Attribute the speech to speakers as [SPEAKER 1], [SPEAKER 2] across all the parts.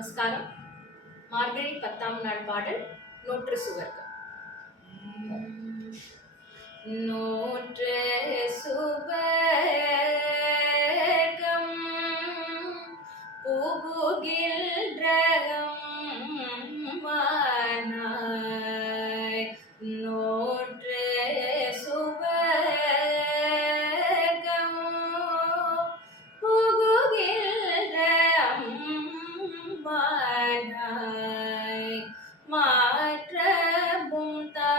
[SPEAKER 1] நமஸ்காரம். மார்கழி பத்தாம் நாள் பாடல் நூற்று சுவர்க்கம். நூற்று சுவர்க்கம். மாற்றமும் தாரோ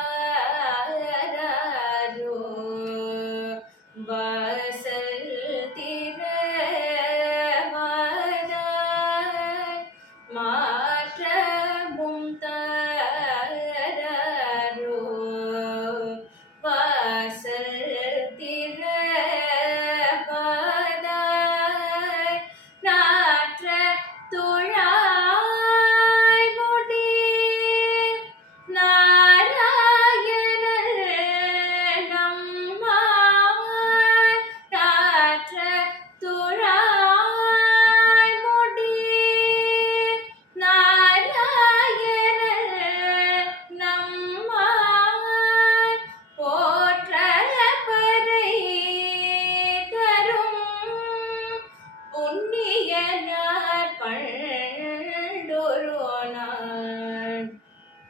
[SPEAKER 1] வா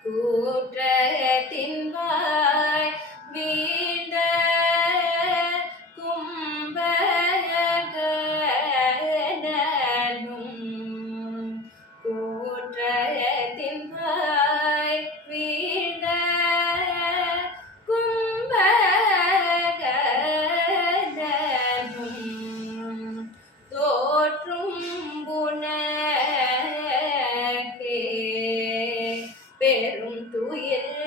[SPEAKER 1] கூற்ற ஏறும் துயில்